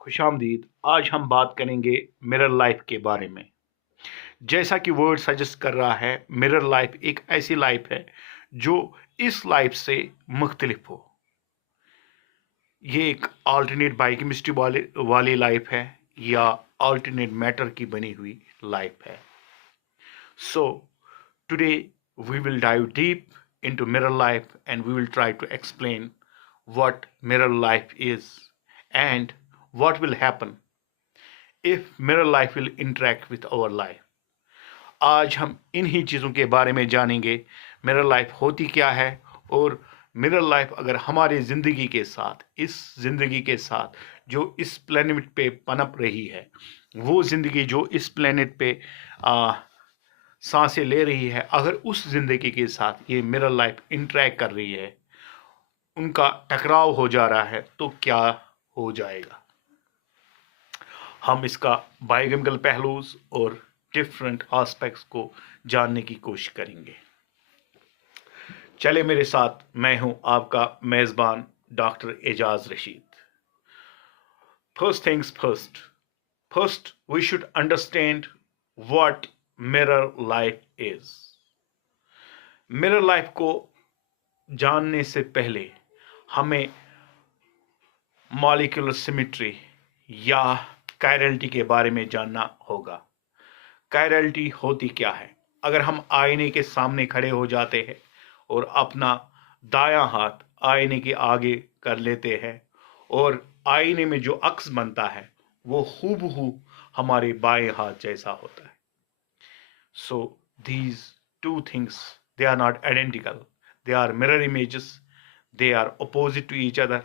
खुशामदीद। आज हम बात करेंगे मिरर लाइफ के बारे में। जैसा कि वर्ड सजेस्ट कर रहा है, मिरर लाइफ एक ऐसी लाइफ है जो इस लाइफ से मुख्तलिफ हो। ये एक अल्टरनेट बायोकेमिस्ट्री वाली लाइफ है या अल्टरनेट मैटर की बनी हुई लाइफ है। So today we will dive deep into mirror life and we will try to explain what mirror life is and what will happen if mirror life will interact with our life. आज हम इन्हीं चीज़ों के बारे में जानेंगे। Mirror life होती क्या है और मिरर लाइफ अगर हमारे ज़िंदगी के साथ, इस ज़िंदगी के साथ जो इस प्लेनेट पे पनप रही है, वो ज़िंदगी जो इस प्लेनेट पे सांसें ले रही है, अगर उस ज़िंदगी के साथ ये मिरर लाइफ इंटरेक्ट कर रही है, उनका टकराव हो जा रहा है, तो क्या हो जाएगा। हम इसका बायोकेमिकल पहलूज और डिफरेंट एस्पेक्ट्स को जानने की कोशिश करेंगे। चले मेरे साथ, मैं हूं आपका मेज़बान doctor Ejaz Rashid. First things first we should understand what mirror life is. Mirror life को जानने से पहले हमें मॉलिक्यूलर सिमेट्री या कायरलिटी के बारे में जानना होगा। कायरलिटी होती क्या है? अगर हम आईने के सामने खड़े हो जाते हैं और अपना दायां हाथ आईने के आगे कर लेते हैं और आईने में जो अक्स बनता है वो हूबहू हमारे बाएं हाथ जैसा होता है। सो these two things, they are not identical, they are mirror images, they are opposite to each other.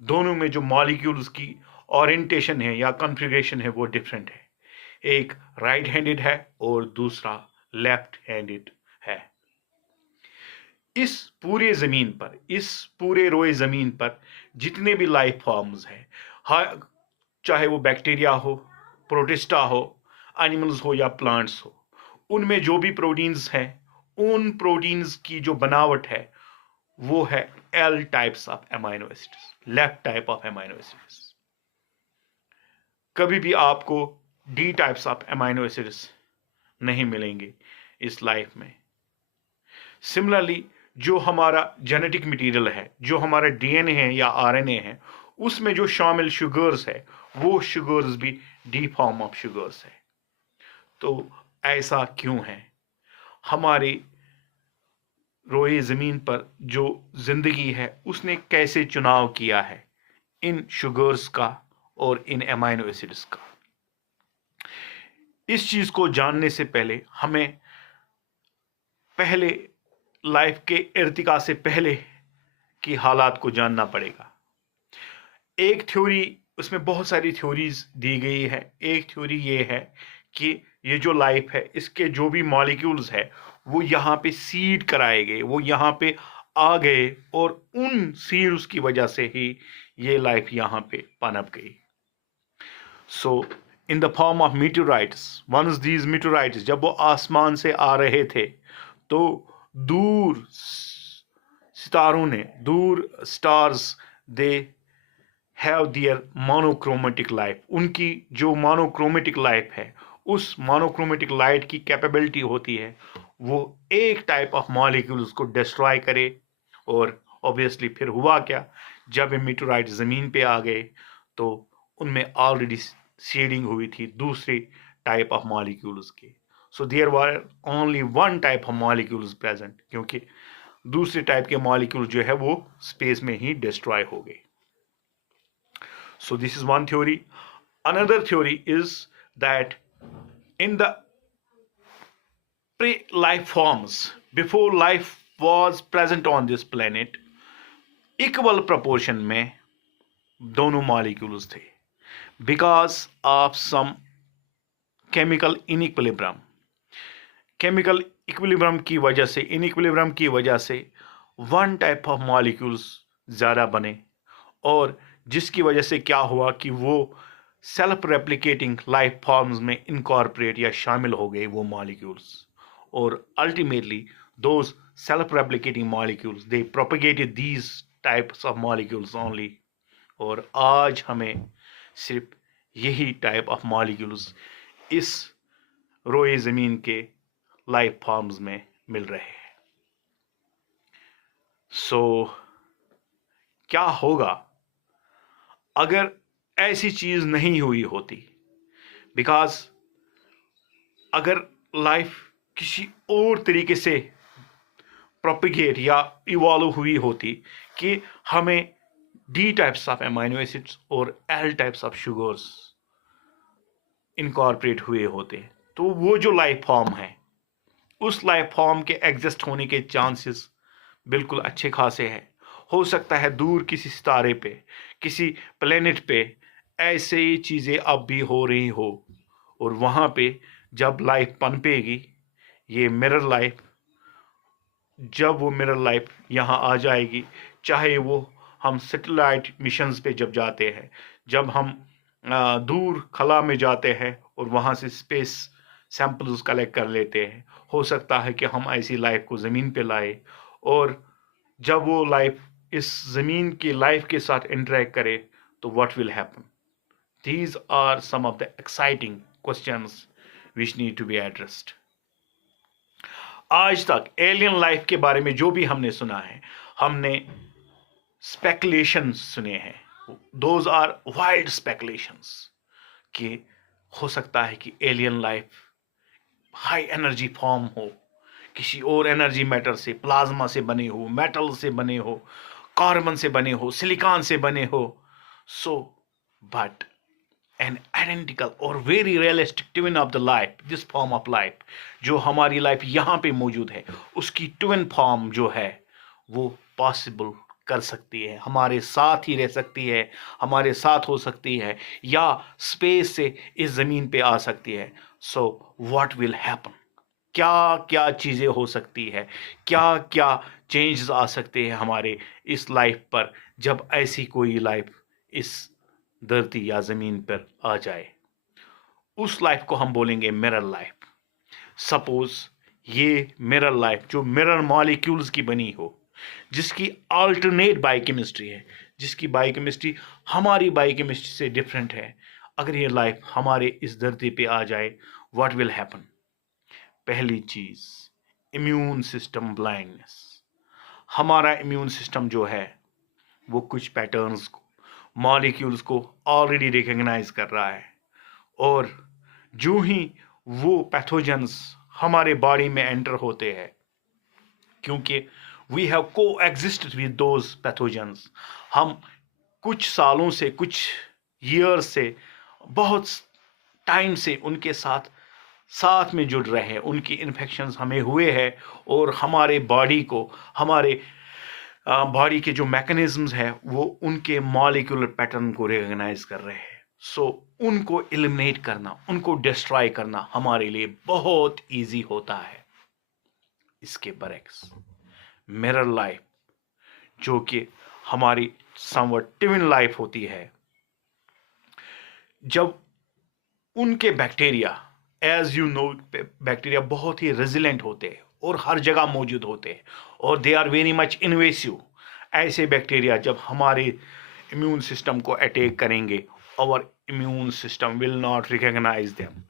दोनों में जो मॉलिक्यूल्स की ओरिएंटेशन है या कॉन्फ़िगरेशन है वो डिफरेंट है। एक राइट हैंडेड है और दूसरा लेफ्ट हैंडेड है। इस पूरे ज़मीन पर, इस पूरे रोए ज़मीन पर जितने भी लाइफ फॉर्म्स हैं, चाहे वो बैक्टीरिया हो, प्रोटिस्टा हो, एनिमल्स हो या प्लांट्स हो, उनमें जो भी प्रोटीन्स हैं, उन प्रोटीन्स की जो बनावट है वो है L types of amino acids, left type of amino acids. कभी भी आपको D types of amino acids नहीं मिलेंगे इस लाइफ में। सिमिलरली जो हमारा जेनेटिक मटेरियल है, जो हमारा डीएनए है या आरएनए है, उसमें जो शामिल शुगर्स है वो शुगर्स भी डी फॉर्म ऑफ शुगर्स है। तो ऐसा क्यों है? हमारे रोए ज़मीन पर जो ज़िंदगी है उसने कैसे चुनाव किया है इन शुगर्स का और इन अमाइनो एसिड्स का। इस चीज़ को जानने से पहले हमें पहले लाइफ के इर्तिका से पहले की हालात को जानना पड़ेगा। एक थ्योरी, उसमें बहुत सारी थ्योरीज दी गई है। एक थ्योरी ये है कि ये जो लाइफ है इसके जो भी मॉलिक्यूल्स है वो यहाँ पे सीड कराए गए, वो यहाँ पे आ गए और उन सीड्स की वजह से ही ये लाइफ यहाँ पे पनप गई। So in the form of meteorites, once these meteorites जब वो आसमान से आ रहे थे तो दूर सितारों ने, दूर stars, they have their monochromatic life. उनकी जो मोनोक्रोमेटिक लाइफ है, उस मोनोक्रोमेटिक लाइट की कैपेबिलिटी होती है वो एक टाइप ऑफ मॉलिक्यूल्स को डिस्ट्रॉय करे। और ऑब्वियसली फिर हुआ क्या, जब ये मीटेराइट ज़मीन पे आ गए तो उनमें ऑलरेडी शेडिंग हुई थी दूसरे टाइप ऑफ मॉलिक्यूल्स की। So there were only one type of molecules present, क्योंकि दूसरे टाइप के मॉलिक्यूल जो है वो स्पेस में ही डिस्ट्रॉय हो गए। So this is one theory. Another theory is that in the pre-life forms, before life was present on this planet, equal proportion में दोनों molecules थे because of some chemical inequilibrium. Chemical equilibrium की वजह से, inequilibrium की वजह से one type of molecules ज़्यादा बने और जिसकी वजह से क्या हुआ कि वो सेल्फ रेप्लिकेटिंग लाइफ फॉर्म्स में इनकॉर्पोरेट या शामिल हो गए वो मॉलिक्यूल्स, और ultimately those self replicating molecules they propagated these types of molecules only. और आज हमें सिर्फ यही टाइप ऑफ मॉलिक्यूल्स इस रोए ज़मीन के लाइफ फॉर्म्स में मिल रहे हैं। सो क्या होगा अगर ऐसी चीज़ नहीं हुई होती? बिकॉज अगर लाइफ किसी और तरीके से प्रोपिगेट या इवॉल्व हुई होती कि हमें D types of amino acids और L types of sugars incorporate हुए होते, तो वो जो लाइफ फॉर्म है उस लाइफ फॉर्म के एग्जिस्ट होने के चांसेस बिल्कुल अच्छे खासे हैं। हो सकता है दूर किसी सितारे पे, किसी प्लेनेट पे ऐसे ही चीज़ें अब भी हो रही हो, और वहाँ पे जब लाइफ पनपेगी, ये मिरर लाइफ, जब वो मिरर लाइफ यहाँ आ जाएगी, चाहे वो हम सैटेलाइट मिशंस पे जब जाते हैं, जब हम दूर खला में जाते हैं और वहाँ से स्पेस सैंपल्स कलेक्ट कर लेते हैं, हो सकता है कि हम ऐसी लाइफ को ज़मीन पे लाए, और जब वो लाइफ इस ज़मीन की लाइफ के साथ इंटरेक्ट करे तो what will happen? These are some of the exciting questions which need to be addressed. आज तक एलियन लाइफ के बारे में जो भी हमने सुना है, हमने स्पेकुलेशंस सुने हैं, दोज आर वाइल्ड स्पेकुलेशंस कि हो सकता है कि alien life high energy form हो, किसी और एनर्जी मैटर से, प्लाज्मा से बने हो, मेटल से बने हो, कार्बन से बने हो, सिलिकॉन से बने हो। सो बट एन आइडेंटिकल और very realistic twin of the life, this form of life जो हमारी लाइफ यहाँ पे मौजूद है, उसकी ट्विन फॉर्म जो है वो पॉसिबल कर सकती है, हमारे साथ ही रह सकती है, हमारे साथ हो सकती है, या स्पेस से इस ज़मीन पे आ सकती है। So what will happen? क्या क्या चीज़ें हो सकती है, क्या क्या चेंजेस आ सकते हैं हमारे इस लाइफ पर जब ऐसी कोई लाइफ इस धरती या ज़मीन पर आ जाए? उस लाइफ को हम बोलेंगे मिरर लाइफ। सपोज ये मिरर लाइफ जो मिरर मॉलिक्यूल्स की बनी हो, जिसकी अल्टरनेट बायोकेमिस्ट्री है, जिसकी बायोकेमिस्ट्री हमारी बायोकेमिस्ट्री से डिफरेंट है, अगर ये लाइफ हमारे इस धरती पे आ जाए, व्हाट विल हैपन? पहली चीज, इम्यून सिस्टम ब्लाइंडनेस। हमारा इम्यून सिस्टम जो है वो कुछ पैटर्न्स को, मॉलिक्यूल्स को ऑलरेडी रिकग्नाइज कर रहा है, और जो ही वो पैथोजेंस हमारे बॉडी में एंटर होते हैं, क्योंकि वी हैव को एग्जिस्टेड विद दोज पैथोजेंस, हम कुछ सालों से, कुछ ईयर्स से, बहुत टाइम से उनके साथ में जुड़ रहे हैं, उनकी इन्फेक्शंस हमें हुए हैं, और हमारे बॉडी को, हमारे बॉडी के जो मैकेनिज्म्स हैं वो उनके मॉलिक्यूलर पैटर्न को रिकग्नाइज कर रहे हैं। सो उनको एलिमिनेट करना, उनको डिस्ट्रॉय करना हमारे लिए बहुत इजी होता है। इसके बरक्स मिरर लाइफ जो कि हमारी समवट ट्विन लाइफ होती है, जब उनके bacteria, as you know, bacteria बहुत ही रेजिलेंट होते हैं और हर जगह मौजूद होते हैं, और they are very much invasive. ऐसे बैक्टीरिया जब हमारे इम्यून सिस्टम को अटैक करेंगे, our immune system will not recognise them,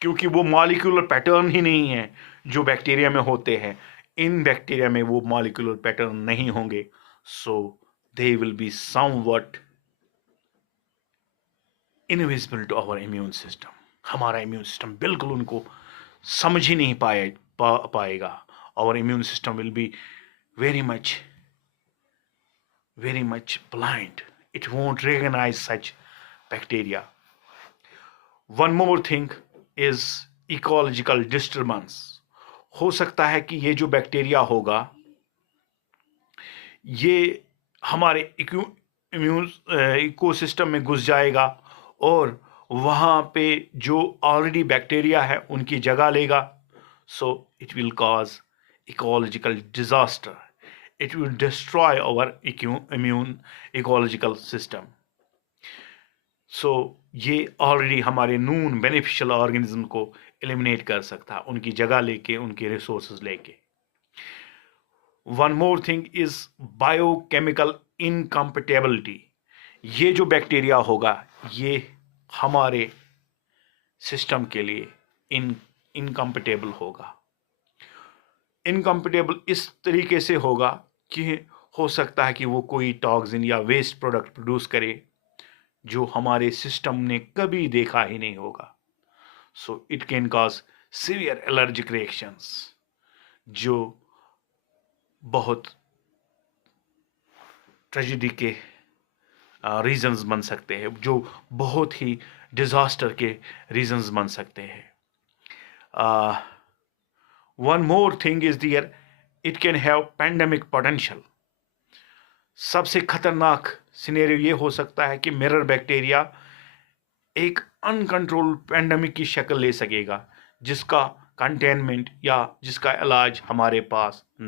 क्योंकि वो मॉलिक्यूलर पैटर्न ही नहीं है जो बैक्टीरिया में होते हैं। इन बैक्टीरिया में वो मॉलिक्यूलर पैटर्न नहीं होंगे, so they will be somewhat invisible to our immune system. हमारा इम्यून सिस्टम बिल्कुल उनको समझ ही नहीं पाएगा। Our immune system will be very much blind. It won't recognize such bacteria. One more thing is ecological disturbance. हो सकता है कि ये जो बैक्टीरिया होगा ये हमारे इम्यून इकोसिस्टम में घुस जाएगा, और वहाँ पे जो ऑलरेडी बैक्टीरिया है उनकी जगह लेगा। So it will cause ecological disaster. It will destroy our immune ecological system. So ये ऑलरेडी हमारे नून बेनिफिशियल ऑर्गेनिज्म को एलिमिनेट कर सकता है, उनकी जगह लेके, उनके रिसोर्सेज लेके। One more thing is biochemical incompatibility. ये जो बैक्टीरिया होगा ये हमारे सिस्टम के लिए इनकम्पेटेबल होगा। इनकम्पेटेबल इस तरीके से होगा कि हो सकता है कि वो कोई टॉक्सिन या वेस्ट प्रोडक्ट प्रोड्यूस करे जो हमारे सिस्टम ने कभी देखा ही नहीं होगा। So it can cause severe allergic reactions, जो बहुत ट्रेजेडी के रीजंस बन सकते हैं, जो बहुत ही डिजास्टर के रीजंस बन सकते हैं। One more thing is there, it can have pandemic potential. सबसे खतरनाक सिनेरियो ये हो सकता है कि मिरर बैक्टीरिया एक अनकंट्रोल पैंडेमिक की शक्ल ले सकेगा, जिसका कंटेनमेंट या जिसका इलाज हमारे पास